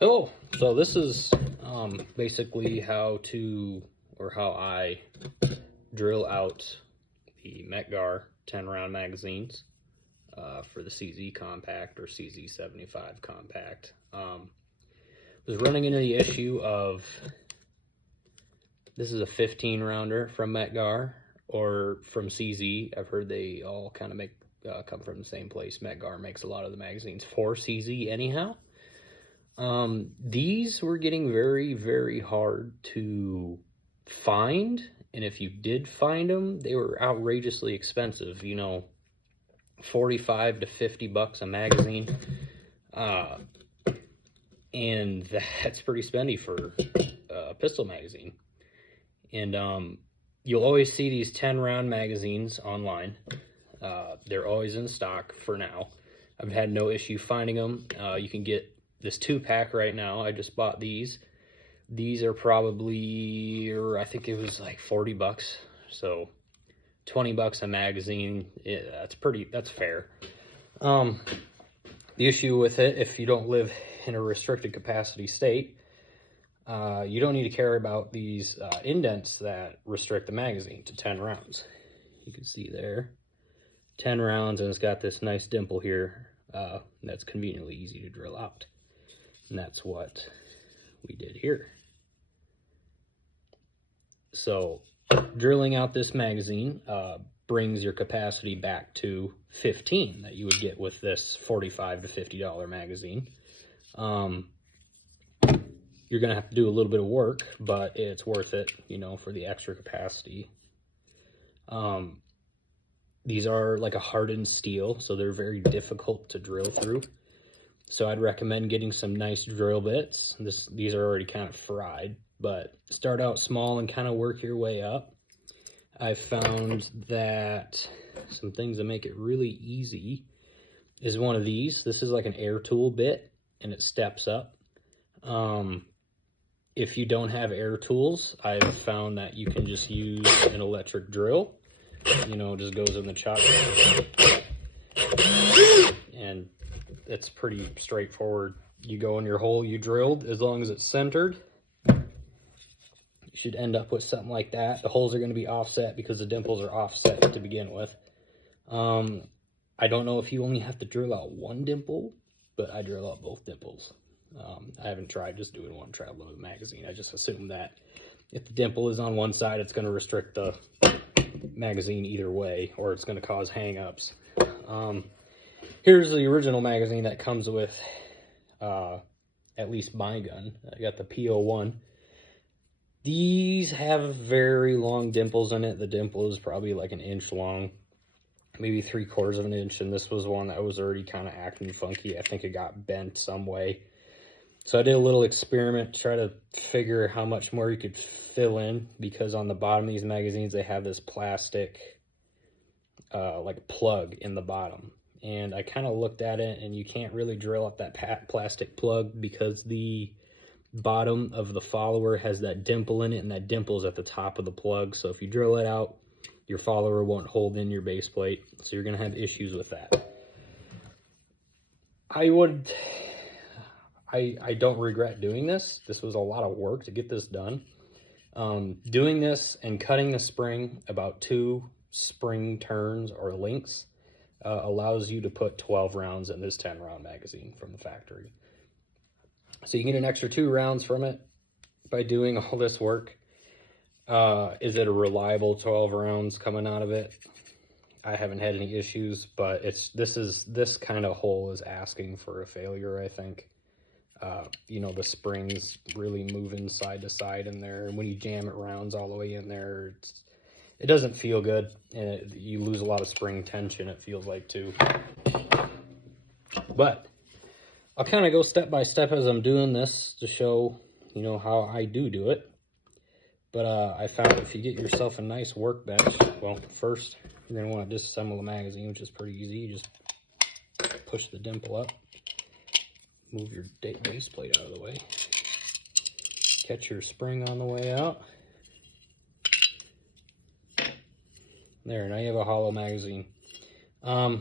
Hello. So this is basically how I drill out the Mec-Gar 10 round magazines for the CZ compact or CZ-75 compact. Was running into the issue of this is a 15 rounder from Mec-Gar or from CZ. I've heard they all kind of come from the same place. Mec-Gar makes a lot of the magazines for CZ anyhow. These were getting very, very hard to find, and if you did find them, they were outrageously expensive, you know, 45 to 50 bucks a magazine, and that's pretty spendy for a pistol magazine. And you'll always see these 10 round magazines online. They're always in stock for now. I've had no issue finding them. You can get this 2-pack right now. I just bought these. These are probably, or I think it was like 40 bucks. So 20 bucks a magazine. Yeah, that's fair. The issue with it, if you don't live in a restricted capacity state, you don't need to care about these indents that restrict the magazine to 10 rounds. You can see there, 10 rounds, and it's got this nice dimple here that's conveniently easy to drill out. And that's what we did here. So drilling out this magazine brings your capacity back to 15 that you would get with this $45 to $50 magazine. You're gonna have to do a little bit of work, but it's worth it, you know, for the extra capacity. These are like a hardened steel, so they're very difficult to drill through. So I'd recommend getting some nice drill bits. These are already kind of fried, but start out small and kind of work your way up. I've found that some things that make it really easy is one of these. This is like an airtool bit, and it steps up. If you don't have air tools, I've found that you can just use an electric drill. You know, it just goes in the chop, and it's pretty straightforward. You go in your hole you drilled, as long as it's centered, you should end up with something like that. The holes are going to be offset because the dimples are offset to begin with. I don't know if you only have to drill out one dimple, but I drill out both dimples. I haven't tried just doing one travel with a magazine. I just assume that if the dimple is on one side, it's going to restrict the magazine either way, or it's going to cause hang-ups. Here's the original magazine that comes with at least my gun. I got the P01. These have very long dimples in it. The dimple is probably like an inch long, maybe 3/4 of an inch, and this was one that was already kind of acting funky. I think it got bent some way. So I did a little experiment to try to figure how much more you could fill in, because on the bottom of these magazines, they have this plastic like plug in the bottom. And I kind of looked at it, and you can't really drill up that plastic plug because the bottom of the follower has that dimple in it, and that dimple is at the top of the plug. So if you drill it out, your follower won't hold in your base plate. So you're going to have issues with that. I don't regret doing this. This was a lot of work to get this done. Doing this and cutting the spring about 2 spring turns or links allows you to put 12 rounds in this 10 round magazine from the factory. So you can get an extra 2 rounds from it by doing all this work. Is it a reliable 12 rounds coming out of it? I haven't had any issues, but this kind of hole is asking for a failure, I think. You know, the springs really moving side to side in there, and when you jam it rounds all the way in there, it doesn't feel good, and you lose a lot of spring tension, it feels like, too. But I'll kind of go step by step as I'm doing this to show, you know, how I do it. But I found if you get yourself a nice workbench, well, first you're going to want to disassemble the magazine, which is pretty easy. You just push the dimple up, move your base plate out of the way, catch your spring on the way out. There, now you have a hollow magazine. I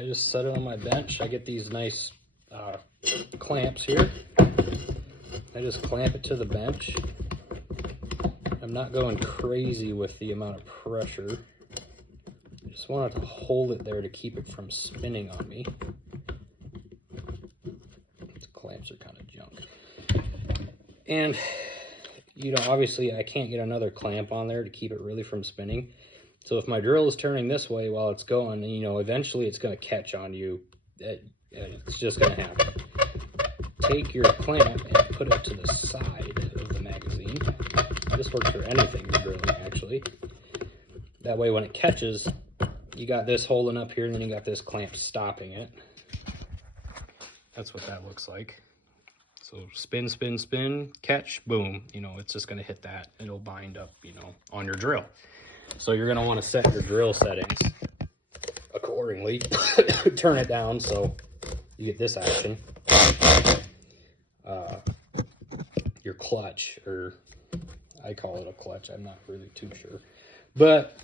just set it on my bench. I get these nice clamps here. I just clamp it to the bench. I'm not going crazy with the amount of pressure. I just wanted to hold it there to keep it from spinning on me. These clamps are kind of junk. And, you know, obviously I can't get another clamp on there to keep it really from spinning. So if my drill is turning this way while it's going, you know, eventually it's going to catch on you. It's just going to happen. Take your clamp and put it to the side of the magazine. This works for anything you're drilling, actually. That way when it catches, you got this holding up here, and then you got this clamp stopping it. That's what that looks like. So spin, spin, spin, catch, boom. You know, it's just going to hit that. It'll bind up, you know, on your drill. So you're going to want to set your drill settings accordingly. Turn it down so you get this action. Your clutch, or I call it a clutch, I'm not really too sure. But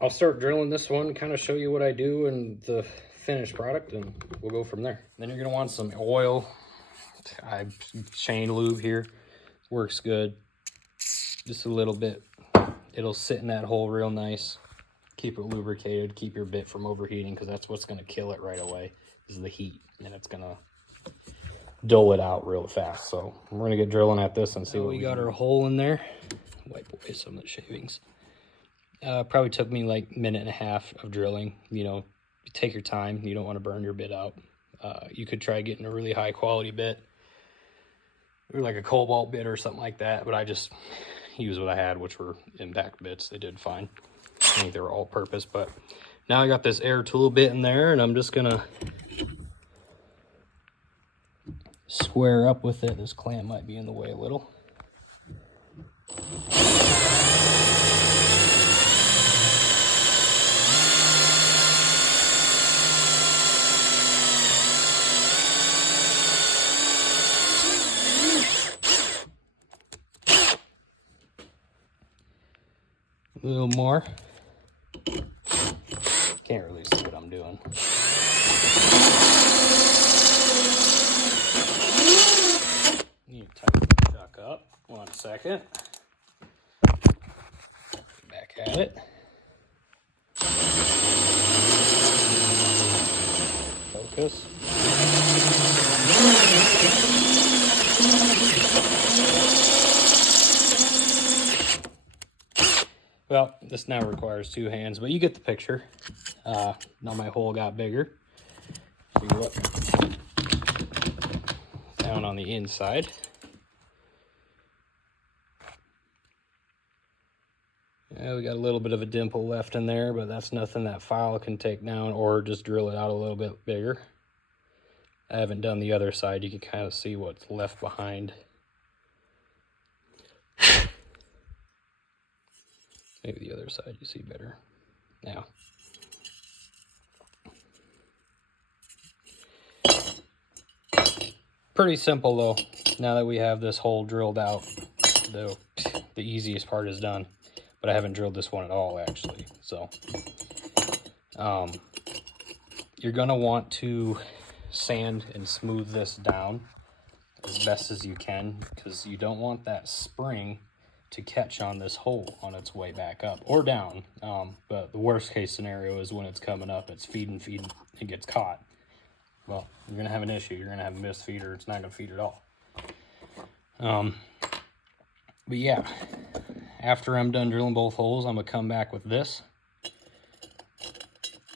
I'll start drilling this one, kind of show you what I do and the finished product, and we'll go from there. Then you're going to want some oil. Chain lube here. Works good. Just a little bit. It'll sit in that hole real nice. Keep it lubricated, keep your bit from overheating, because that's what's going to kill it right away, is the heat. And it's going to dull it out real fast. So we're going to get drilling at this and see what we got. Our hole in there. Wipe away some of the shavings. Probably took me like a minute and a half of drilling. You know, take your time. You don't want to burn your bit out. You could try getting a really high quality bit, or like a cobalt bit or something like that, but I just used what I had, which were impact bits. They did fine. I think they were all purpose. But now I got this airtool bit in there, and I'm just gonna square up with it. This clamp might be in the way a little. A little more. Can't really see what I'm doing. You tighten the chuck up. 1 second. Back at it. Focus. Well, this now requires 2 hands, but you get the picture. Now my hole got bigger. See what? Down on the inside. Yeah, we got a little bit of a dimple left in there, but that's nothing that file can take down, or just drill it out a little bit bigger. I haven't done the other side. You can kind of see what's left behind. Maybe the other side you see better now. Pretty simple though. Now that we have this hole drilled out, the easiest part is done. But I haven't drilled this one at all actually. So you're gonna want to sand and smooth this down as best as you can, because you don't want that spring to catch on this hole on its way back up or down. But the worst case scenario is when it's coming up, it's feeding, it gets caught. Well, you're gonna have an issue. You're gonna have a missed feeder. It's not gonna feed at all. But yeah, after I'm done drilling both holes, I'm gonna come back with this,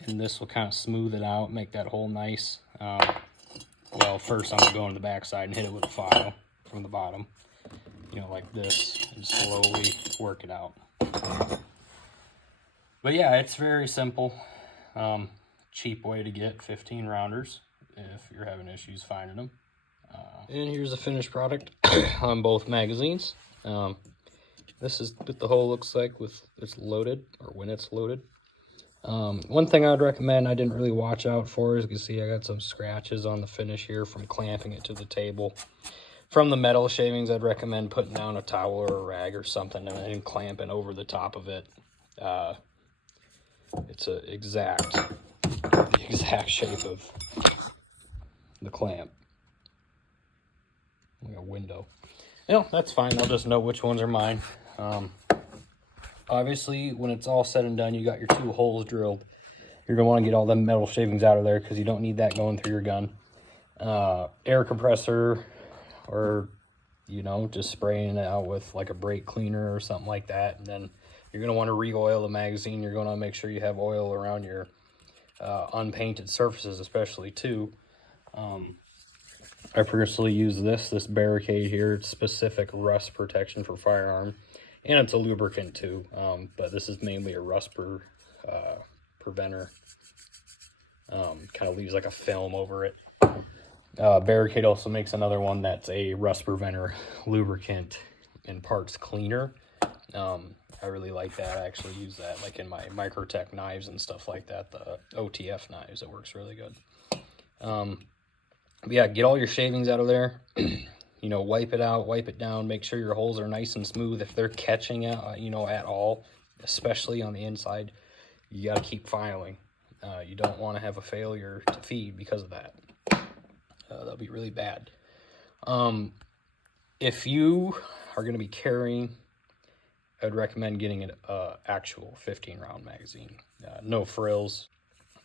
and this will kind of smooth it out, make that hole nice. Well, first I'm gonna go on the back side and hit it with a file from the bottom, you know, like this, and slowly work it out. But yeah, it's very simple. Cheap way to get 15 rounders if you're having issues finding them. And here's the finished product on both magazines. This is what the hole looks like with it's loaded, or when it's loaded. One thing I would recommend, I didn't really watch out for, as you can see I got some scratches on the finish here from clamping it to the table. From the metal shavings, I'd recommend putting down a towel or a rag or something and clamping over the top of it. It's the exact shape of the clamp. like a window. That's fine. I'll just know which ones are mine. Obviously, when it's all said and done, you got your 2 holes drilled. You're going to want to get all the metal shavings out of there because you don't need that going through your gun. Air compressor, or, just spraying it out with like a brake cleaner or something like that. And then you're going to want to re-oil the magazine. You're going to make sure you have oil around your unpainted surfaces, especially too. I personally use this barricade here. It's specific rust protection for firearm, and it's a lubricant too. But this is mainly a rust preventer. Kind of leaves like a film over it. Barricade also makes another one that's a rust preventer, lubricant, and parts cleaner. I really like that. I actually use that like in my Microtech knives and stuff like that, the OTF knives. It works really good. But yeah, get all your shavings out of there. Wipe it out, wipe it down, make sure your holes are nice and smooth. If they're catching it, at all, especially on the inside, you got to keep filing. You don't want to have a failure to feed because of that. That'll be really bad. If you are going to be carrying, I'd recommend getting an actual 15-round magazine. No frills.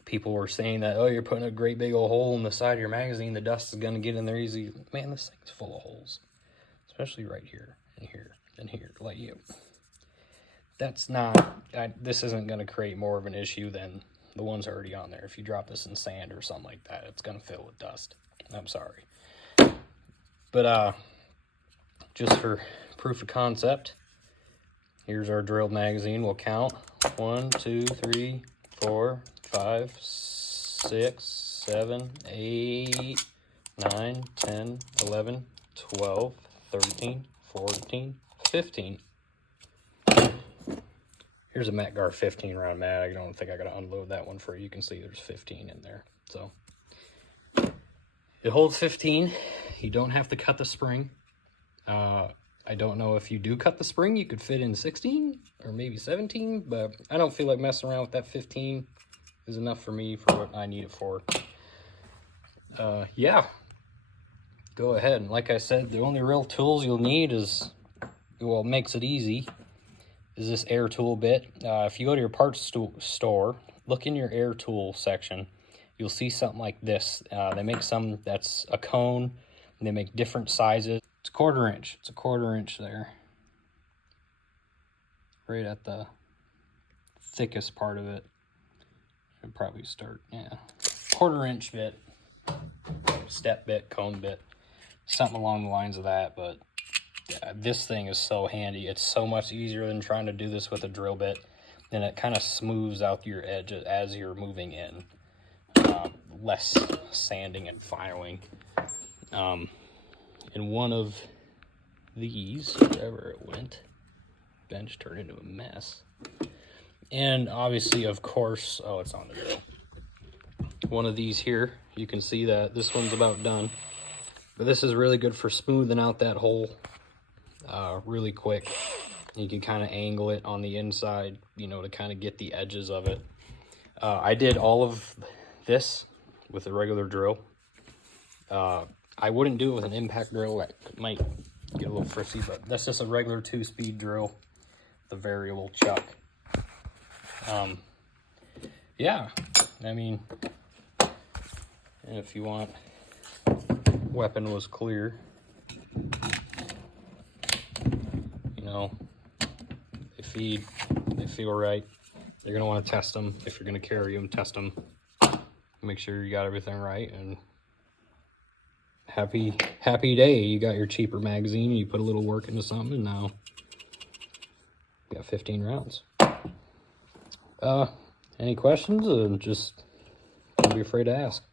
People were saying that, oh, you're putting a great big old hole in the side of your magazine, the dust is going to get in there easy. Man, this thing's full of holes, especially right here and here and here, like you. That's not, this isn't going to create more of an issue than the ones already on there. If you drop this in sand or something like that, it's going to fill with dust. I'm sorry. But just for proof of concept, here's our drilled magazine. We'll count 1, 2, 3, 4, 5, 6, 7, 8, 9, 10, 11, 12, 13, 14, 15. Here's a Mec-Gar 15-round mag. I don't think I got to unload that one for you. You can see there's 15 in there. So it holds 15. You don't have to cut the spring. I don't know if you do cut the spring, you could fit in 16 or maybe 17, but I don't feel like messing around with that. 15 is enough for me for what I need it for. Yeah, go ahead. And like I said, the only real tools you'll need is, well, makes it easy, is this air tool bit. If you go to your parts store, look in your air tool section, you'll see something like this. They make some that's a cone, and they make different sizes. It's a 1/4 inch. It's a 1/4 inch there, right at the thickest part of it. Should probably start, yeah, 1/4 inch bit, step bit, cone bit, something along the lines of that. But yeah, this thing is so handy. It's so much easier than trying to do this with a drill bit. Then it kind of smooths out your edge as you're moving in. Less sanding and filing. And one of these, wherever it went, bench turned into a mess. And obviously, of course, oh, it's on the drill. One of these here, you can see that this one's about done. But this is really good for smoothing out that hole really quick. You can kind of angle it on the inside, to kind of get the edges of it. I did all of this with a regular drill. I wouldn't do it with an impact drill. It might get a little frisky, but that's just a regular 2-speed drill, the variable chuck. Yeah, I mean, and if you want, weapon was clear. They feed, they feel right. You're gonna want to test them. If you're gonna carry them, test them. Make sure you got everything right, and happy day. You got your cheaper magazine, you put a little work into something, and now you got 15 rounds. Any questions? Just don't be afraid to ask.